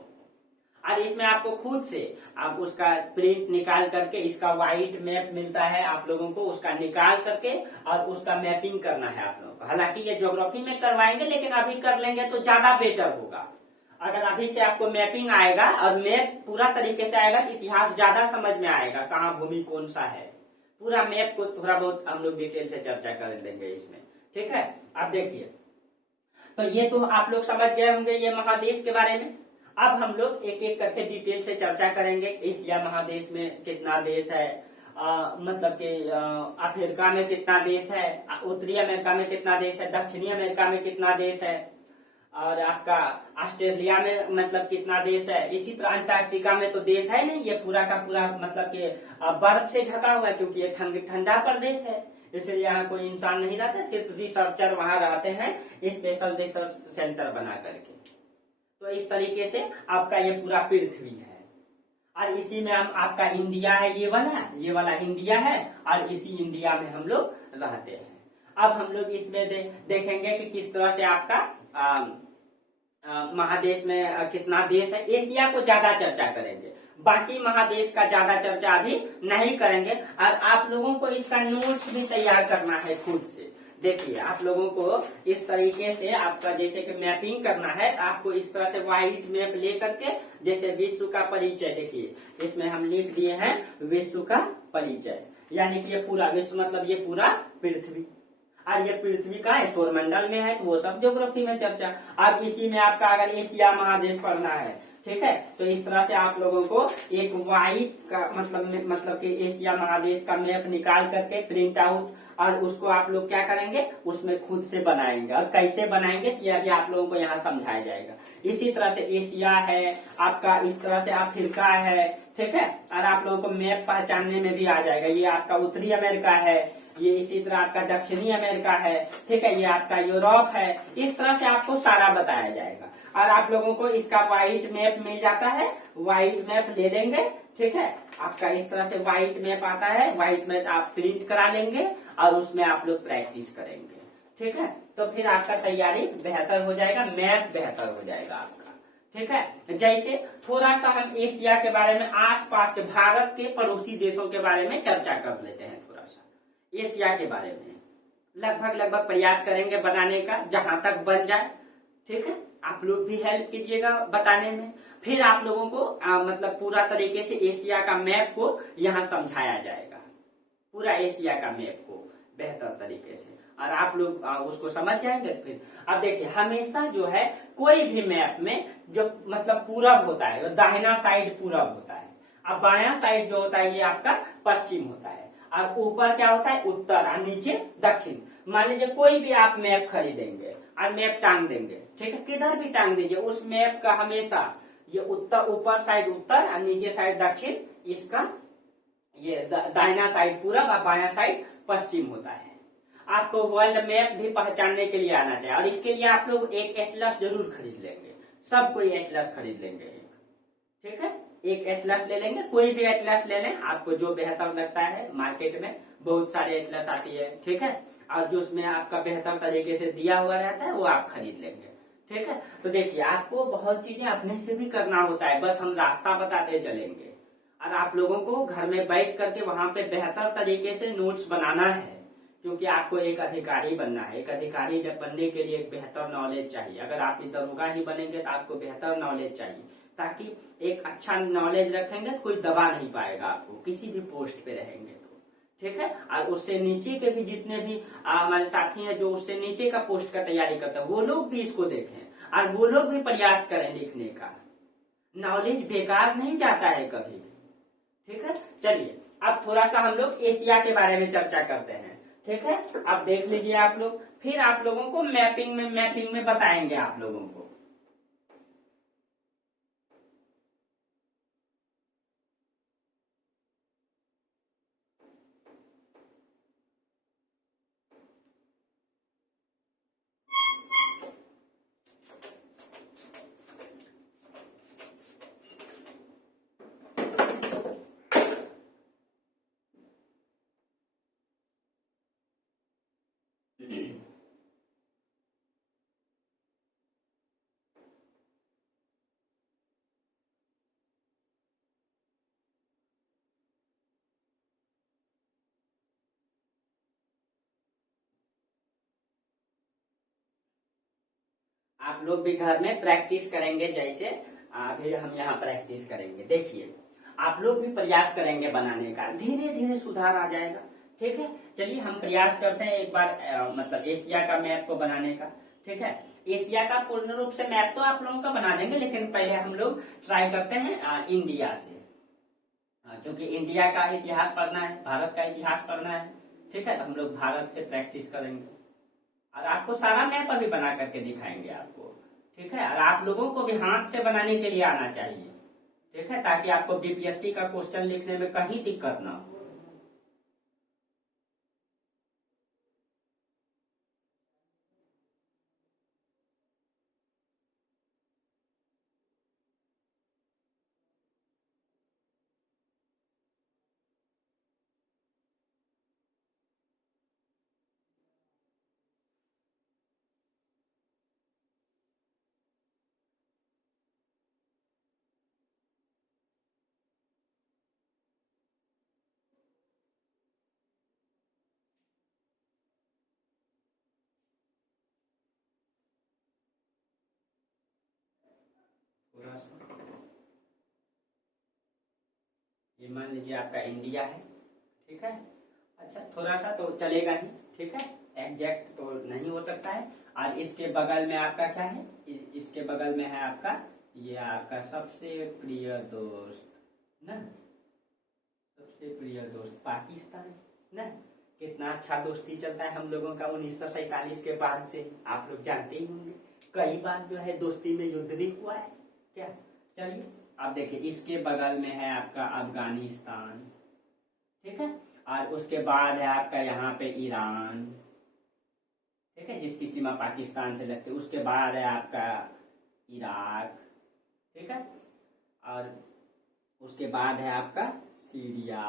और इसमें आपको खुद से आप उसका प्रिंट निकाल करके, इसका व्हाइट मैप मिलता है आप लोगों को, उसका निकाल करके और उसका मैपिंग करना है आप लोगों को। हालांकि ये ज्योग्राफी में करवाएंगे, लेकिन अभी कर लेंगे तो ज्यादा बेटर होगा। अगर अभी से आपको मैपिंग आएगा और मैप पूरा तरीके से आएगा तो इतिहास ज्यादा समझ में आएगा, कहाँ भूमि कौन सा है। पूरा मैप को थोड़ा बहुत हम लोग डिटेल से चर्चा कर लेंगे इसमें, ठीक है। अब देखिए, तो ये तो आप लोग समझ गए होंगे ये महादेश के बारे में। अब हम लोग एक एक करके डिटेल से चर्चा करेंगे। एशिया महादेश में कितना देश है, मतलब कि अफ्रीका में कितना देश है, उत्तरी अमेरिका में कितना देश है, दक्षिणी अमेरिका में कितना देश है, और आपका ऑस्ट्रेलिया में मतलब कितना देश है। इसी तरह अंटार्कटिका में तो देश है नहीं, ये पूरा का पूरा मतलब कि बर्फ से ढका हुआ है, क्योंकि ये ठंडा प्रदेश है, इसलिए यहाँ कोई इंसान नहीं रहता, सिर्फ रिसर्चर वहां रहते हैं स्पेशल रिसर्च सेंटर बना करके। तो इस तरीके से आपका ये पूरा पृथ्वी है, और इसी में हम आपका इंडिया है, ये वाला इंडिया है, और इसी इंडिया में हम लोग रहते हैं। अब हम लोग इसमें देखेंगे कि किस तरह से आपका महादेश में कितना देश है। एशिया को ज्यादा चर्चा करेंगे, बाकी महादेश का ज्यादा चर्चा अभी नहीं करेंगे। और आप लोगों को इसका नोट्स भी तैयार करना है खुद से। देखिए, आप लोगों को इस तरीके से आपका जैसे कि मैपिंग करना है, आपको इस तरह से व्हाइट मैप ले करके, जैसे विश्व का परिचय, देखिए इसमें हम लिख दिए हैं विश्व का परिचय, यानी कि ये पूरा विश्व मतलब ये पूरा पृथ्वी, और ये पृथ्वी का है, सौरमंडल में है, तो वो सब ज्योग्राफी में चर्चा। अब इसी में आपका अगर एशिया महादेश पढ़ना है, ठीक है, तो इस तरह से आप लोगों को एक व्हाइट का मतलब कि एशिया महादेश का मैप निकाल करके प्रिंट आउट, और उसको आप लोग क्या करेंगे, उसमें खुद से बनाएंगे। और कैसे बनाएंगे ये अभी आप लोगों को यहाँ समझाया जाएगा। इसी तरह से एशिया है आपका, इस तरह से अफ्रीका है, ठीक है, और आप लोगों को मैप पहचानने में भी आ जाएगा। ये आपका उत्तरी अमेरिका है, ये इसी तरह आपका दक्षिणी अमेरिका है, ठीक है, ये आपका यूरोप है। इस तरह से आपको सारा बताया जाएगा, और आप लोगों को इसका व्हाइट मैप मिल जाता है, व्हाइट मैप ले लेंगे, ठीक है। आपका इस तरह से व्हाइट मैप आता है, व्हाइट मैप आप प्रिंट करा लेंगे और उसमें आप लोग प्रैक्टिस करेंगे, ठीक है। तो फिर आपका तैयारी बेहतर हो जाएगा, मैप बेहतर हो जाएगा आपका, ठीक है। जैसे थोड़ा सा हम एशिया के बारे में, आसपास के भारत के पड़ोसी देशों के बारे में चर्चा कर लेते हैं। थोड़ा सा एशिया के बारे में लगभग प्रयास करेंगे बनाने का, जहां तक बन जाए, ठीक है। आप लोग भी हेल्प कीजिएगा बताने में। फिर आप लोगों को मतलब पूरा तरीके से एशिया का मैप को यहाँ समझाया जाएगा, पूरा एशिया का मैप को बेहतर तरीके से, और आप लोग उसको समझ जाएंगे। फिर अब देखिए, हमेशा जो है कोई भी मैप में जो मतलब पूरब होता है, वो दाहिना साइड पूरब होता है, अब बायां साइड जो होता है ये आपका पश्चिम होता है, और ऊपर क्या होता है उत्तर, और नीचे दक्षिण। मान लीजिए कोई भी आप मैप खरीदेंगे और मैप टांग देंगे, ठीक है, किधर भी टांग दीजिए, उस मैप का हमेशा ये उत्तर, ऊपर साइड उत्तर और नीचे साइड दक्षिण, इसका ये दाहिना साइड पूरब और बायां साइड पश्चिम होता है। आपको वर्ल्ड मैप भी पहचानने के लिए आना चाहिए, और इसके लिए आप लोग एक एटलस जरूर खरीद लेंगे, सब कोई एटलस खरीद लेंगे, ठीक है, एक एटलस ले लेंगे, कोई भी एटलस ले लें, आपको जो बेहतर लगता है। मार्केट में बहुत सारे एटलस आती है, ठीक है, और जो उसमें आपका बेहतर तरीके से दिया हुआ रहता है वो आप खरीद लेंगे, ठीक है। तो देखिए, आपको बहुत चीजें अपने से भी करना होता है, बस हम रास्ता बताते चलेंगे, और आप लोगों को घर में बैठ करके वहां पे बेहतर तरीके से नोट्स बनाना है, क्योंकि आपको एक अधिकारी बनना है। एक अधिकारी जब बनने के लिए एक बेहतर नॉलेज चाहिए। अगर आप दरोगा ही बनेंगे तो आपको बेहतर नॉलेज चाहिए, ताकि एक अच्छा नॉलेज रखेंगे तो कोई दबा नहीं पाएगा आपको, किसी भी पोस्ट पे रहेंगे तो, ठीक है। और उससे नीचे के भी जितने भी हमारे साथी हैं जो उससे नीचे का पोस्ट का तैयारी करते हैं, वो लोग भी इसको देखें और वो लोग भी प्रयास करें लिखने का। नॉलेज बेकार नहीं जाता है कभी भी, ठीक है। चलिए, अब थोड़ा सा हम लोग एशिया के बारे में चर्चा करते हैं, ठीक है। अब देख लीजिए आप लोग, फिर आप लोगों को मैपिंग में बताएंगे आप लोगों को। आप लोग भी घर में प्रैक्टिस करेंगे, जैसे अभी हम यहाँ प्रैक्टिस करेंगे। देखिए आप लोग भी प्रयास करेंगे बनाने का, धीरे धीरे सुधार आ जाएगा। ठीक है, चलिए हम प्रयास करते हैं एक बार मतलब एशिया का मैप को बनाने का। ठीक है, एशिया का पूर्ण रूप से मैप तो आप लोगों का बना देंगे, लेकिन पहले हम लोग ट्राई करते हैं इंडिया से, क्योंकि इंडिया का इतिहास पढ़ना है, भारत का इतिहास पढ़ना है। ठीक है, तो हम लोग भारत से प्रैक्टिस करेंगे और आपको सारा मैप अभी बना करके दिखाएंगे आपको। ठीक है, और आप लोगों को भी हाथ से बनाने के लिए आना चाहिए। ठीक है, ताकि आपको बीपीएससी का क्वेश्चन लिखने में कहीं दिक्कत ना हो। थोड़ा सा ये मान लीजिए आपका इंडिया है। ठीक है, अच्छा थोड़ा सा तो चलेगा ही। ठीक है, एग्जैक्ट तो नहीं हो सकता है। और इसके बगल में आपका क्या है, इसके बगल में है आपका, ये आपका सबसे प्रिय दोस्त ना, सबसे प्रिय दोस्त पाकिस्तान ना। कितना अच्छा दोस्ती चलता है हम लोगों का 1947 के बाद से, आप लोग जानते ही होंगे। कई बार जो है दोस्ती में युद्ध भी हुआ है क्या। चलिए अब देखिए, इसके बगल में है आपका अफगानिस्तान। ठीक है, और उसके बाद है आपका यहाँ पे ईरान। ठीक है, जिसकी सीमा पाकिस्तान से लगती है। उसके बाद है आपका इराक। ठीक है, और उसके बाद है आपका सीरिया।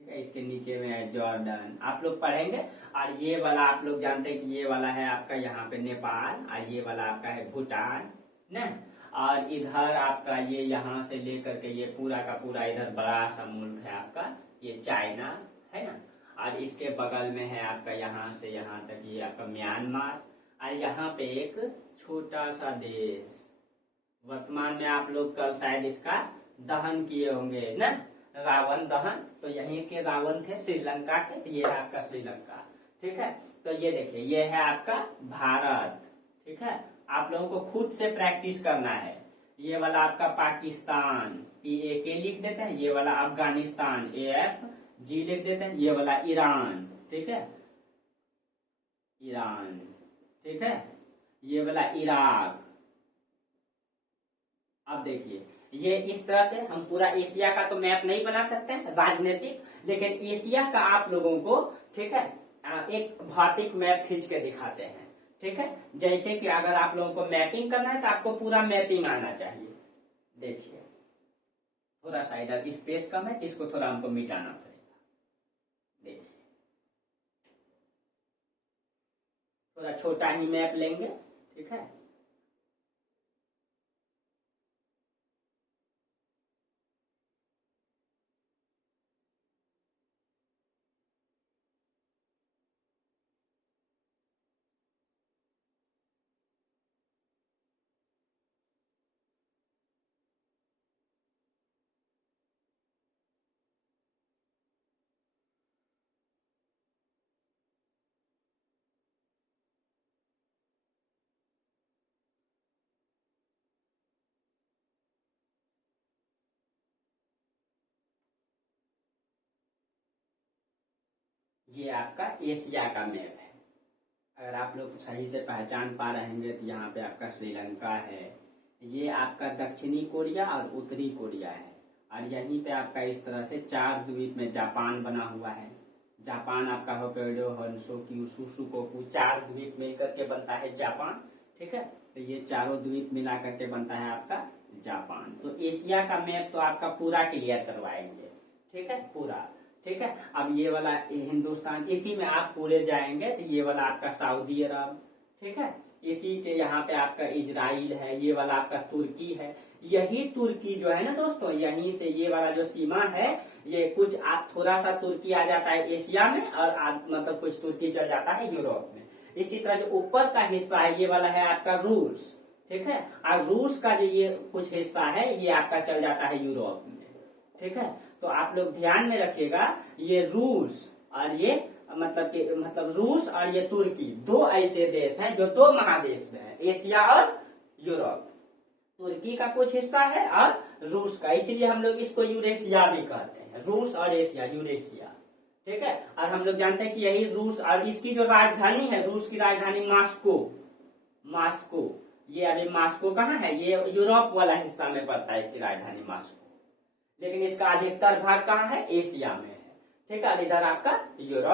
ठीक है, इसके नीचे में है जॉर्डन। आप लोग पढ़ेंगे। और ये वाला आप लोग जानते हैं कि ये वाला है आपका यहाँ पे नेपाल, और ये वाला आपका है भूटान न। और इधर आपका ये यहाँ से लेकर के ये पूरा का पूरा इधर बड़ा सा मुल्क है आपका ये चाइना है ना। और इसके बगल में है आपका यहाँ से यहाँ तक ये आपका म्यांमार। और यहाँ पे एक छोटा सा देश, वर्तमान में आप लोग कल शायद इसका दहन किए होंगे ना, रावण दहन। तो यहीं के रावण थे श्रीलंका के, तो ये है आपका श्रीलंका। ठीक है, तो ये देखिए ये है आपका भारत। ठीक है, आप लोगों को खुद से प्रैक्टिस करना है। ये वाला आपका पाकिस्तान PAK लिख देते हैं, ये वाला अफगानिस्तान AFG लिख देते हैं, ये वाला ईरान। ठीक है, ईरान। ठीक है, ये वाला इराक। अब देखिए ये इस तरह से हम पूरा एशिया का तो मैप नहीं बना सकते राजनीतिक, लेकिन एशिया का आप लोगों को ठीक है एक भौतिक मैप खींच के दिखाते हैं। ठीक है, जैसे कि अगर आप लोगों को मैपिंग करना है तो आपको पूरा मैपिंग आना चाहिए। देखिए थोड़ा सा इधर स्पेस कम है, इसको थोड़ा हमको मिटाना पड़ेगा। देखिए थोड़ा छोटा ही मैप लेंगे। ठीक है, ये आपका एशिया का मैप है। अगर आप लोग सही से पहचान पा रहे हैं तो यहाँ पे आपका श्रीलंका है, ये आपका दक्षिणी कोरिया और उत्तरी कोरिया है। और यहीं पे आपका इस तरह से 4 द्वीप में जापान बना हुआ है। जापान आपका होक्काइडो, होन्शुक्यू, शुशुकोकू 4 द्वीप मिलकर के बनता है जापान। ठीक है, तो ये चारों द्वीप मिला करके बनता है आपका जापान। तो एशिया का मैप तो आपका पूरा क्लियर करवाएंगे। ठीक है, पूरा। ठीक है, अब ये वाला हिंदुस्तान, इसी में आप पूरे जाएंगे तो ये वाला आपका सऊदी अरब। ठीक है, इसी के यहाँ पे आपका इजराइल है, ये वाला आपका तुर्की है। यही तुर्की जो है ना दोस्तों, यहीं से ये वाला जो सीमा है, ये कुछ थोड़ा सा तुर्की आ जाता है एशिया में, और मतलब कुछ तुर्की चल जाता है यूरोप में। इसी तरह जो ऊपर का हिस्सा है ये वाला है आपका रूस, ठीक है। और रूस का जो ये कुछ हिस्सा है ये आपका चल जाता है यूरोप में, ठीक है। तो आप लोग ध्यान में रखिएगा, ये रूस और ये मतलब रूस और ये तुर्की दो ऐसे देश हैं जो दो महादेश में है, एशिया और यूरोप। तुर्की का कुछ हिस्सा है और रूस का, इसीलिए हम लोग इसको यूरेशिया भी कहते हैं, रूस और एशिया, यूरेशिया, ठीक है। और हम लोग जानते हैं कि यही रूस और इसकी जो राजधानी है, रूस की राजधानी मॉस्को, मॉस्को, ये अभी मॉस्को कहाँ है, ये यूरोप वाला हिस्सा में पड़ता है इसकी राजधानी मॉस्को, लेकिन इसका अधिकतर भाग कहाँ है, एशिया में है, ठीक है। इधर आपका यूरोप